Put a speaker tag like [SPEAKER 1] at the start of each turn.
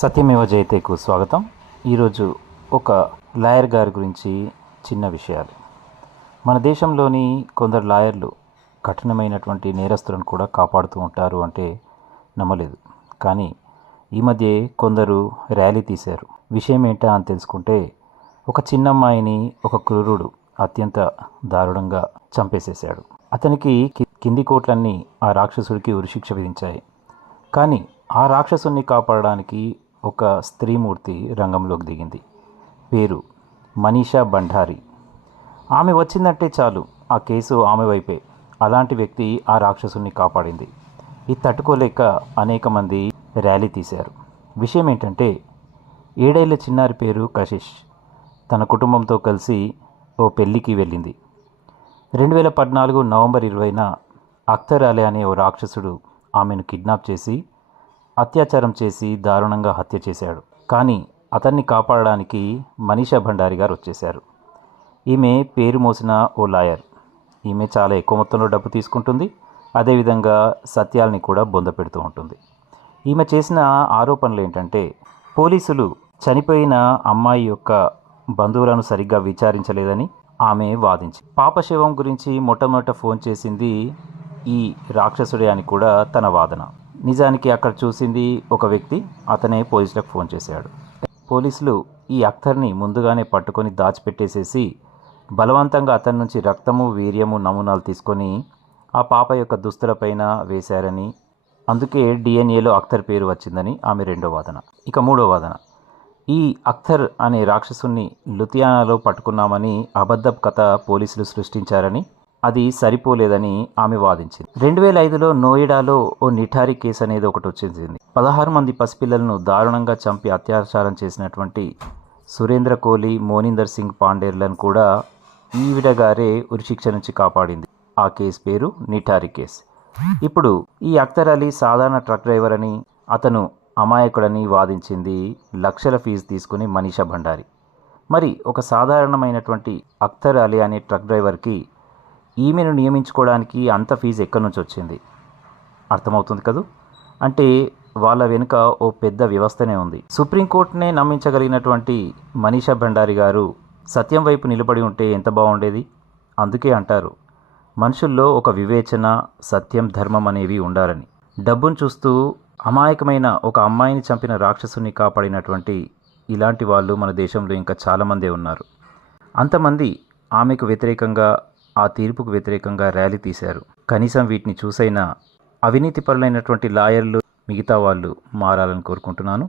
[SPEAKER 1] సత్యమేవ జయతేకు స్వాగతం. ఈరోజు ఒక లాయర్ గారి గురించి చిన్న విషయాలు. మన దేశంలోని కొందరు లాయర్లు కఠినమైనటువంటి నేరస్తులను కూడా కాపాడుతూ ఉంటారు అంటే నమ్మలేదు. కానీ ఈ మధ్య కొందరు ర్యాలీ తీశారు. విషయం ఏంటా అని తెలుసుకుంటే ఒక చిన్న అమ్మాయిని ఒక క్రూరుడు అత్యంత దారుణంగా చంపేసేశాడు. అతనికి కింది కోట్లన్నీ ఆ రాక్షసుడికి ఉరిశిక్ష విధించాయి. కానీ ఆ రాక్షసుని కాపాడడానికి ఒక స్త్రీమూర్తి రంగంలోకి దిగింది. పేరు మనీషా బండారి ఆమె వచ్చిందంటే చాలు. ఆ కేసు ఆమె వైపే. అలాంటి వ్యక్తి ఆ రాక్షసుని కాపాడింది. ఇది తట్టుకోలేక అనేక మంది ర్యాలీ తీశారు. విషయం ఏంటంటే ఏడేళ్ళ చిన్నారి పేరు కశిష్. తన కుటుంబంతో కలిసి ఓ పెళ్ళికి వెళ్ళింది. రెండు వేల పద్నాలుగు నవంబర్ ఇరవైన అఖ్తర్ అలే అనే ఓ రాక్షసుడు ఆమెను కిడ్నాప్ చేసి అత్యాచారం చేసి దారుణంగా హత్య చేశాడు. కానీ అతన్ని కాపాడడానికి మనీషా భండారి గారు వచ్చేశారు. ఈమె పేరు మోసిన ఓ లాయర్. ఈమె చాలా ఎక్కువ మొత్తంలో డబ్బు తీసుకుంటుంది. అదేవిధంగా సత్యాల్ని కూడా బొందపెడుతూ ఉంటుంది. ఈమె చేసిన ఆరోపణలు ఏంటంటే పోలీసులు చనిపోయిన అమ్మాయి యొక్క బంధువులను సరిగ్గా విచారించలేదని ఆమె వాదించి పాపశవం గురించి మొట్టమొదట ఫోన్ చేసింది ఈ రాక్షసుడే అని కూడా తన వాదన. నిజానికి అక్కడ చూసింది ఒక వ్యక్తి. అతనే పోలీసులకు ఫోన్ చేశాడు. పోలీసులు ఈ అఖ్తర్ని ముందుగానే పట్టుకొని దాచిపెట్టేసేసి బలవంతంగా అతని నుంచి రక్తము వీర్యము నమూనాలు తీసుకొని ఆ పాప యొక్క దుస్తులపైన వేశారని అందుకే డిఎన్ఏలో అఖ్తర్ పేరు వచ్చిందని ఆమె రెండో వాదన. ఇక మూడో వాదన. ఈ అఖ్తర్ అనే రాక్షసుని లుధియానాలో పట్టుకున్నామని అబద్ధ కథ పోలీసులు సృష్టించారని అది సరిపోలేదని ఆమె వాదించింది. రెండు వేల ఐదులో నోయిడాలో ఓ నిఠారి కేసు అనేది ఒకటి వచ్చింది. పదహారు మంది పసిపిల్లలను దారుణంగా చంపి అత్యాచారం చేసినటువంటి సురేంద్ర కోహ్లీ మోనిందర్ సింగ్ పాండేర్లను కూడా ఈవిడ గారే ఉరిశిక్ష నుంచి కాపాడింది. ఆ కేసు పేరు నిఠారి కేసు. ఇప్పుడు ఈ అఖ్తర్ అలీ సాధారణ ట్రక్ డ్రైవర్ అని అతను అమాయకుడని వాదించింది లక్షల ఫీజు తీసుకుని మనీషా భండారి. మరి ఒక సాధారణమైనటువంటి అఖ్తర్ అలీ అనే ట్రక్ డ్రైవర్కి ఈమెను నియమించుకోవడానికి అంత ఫీజు ఎక్కడి నుంచి వచ్చింది? అర్థమవుతుంది కదూ? అంటే వాళ్ళ వెనుక ఓ పెద్ద వ్యవస్థనే ఉంది. సుప్రీంకోర్టునే నమ్మించగలిగినటువంటి మనీషా భండారి గారు సత్యం వైపు నిలబడి ఉంటే ఎంత బాగుండేది? అందుకే అంటారు మనుషుల్లో ఒక వివేచన సత్యం ధర్మం అనేవి ఉండాలని. డబ్బును చూస్తూ అమాయకమైన ఒక అమ్మాయిని చంపిన రాక్షసుని కాపాడినటువంటి ఇలాంటి వాళ్ళు మన దేశంలో ఇంకా చాలామందే ఉన్నారు. అంతమంది ఆమెకు వ్యతిరేకంగా ఆ తీర్పుకు వ్యతిరేకంగా ర్యాలీ తీశారు. కనీసం వీటిని చూసైనా అవినీతిపరులైనటువంటి లాయర్లు మిగతా వాళ్ళు మారాలని కోరుకుంటున్నాను.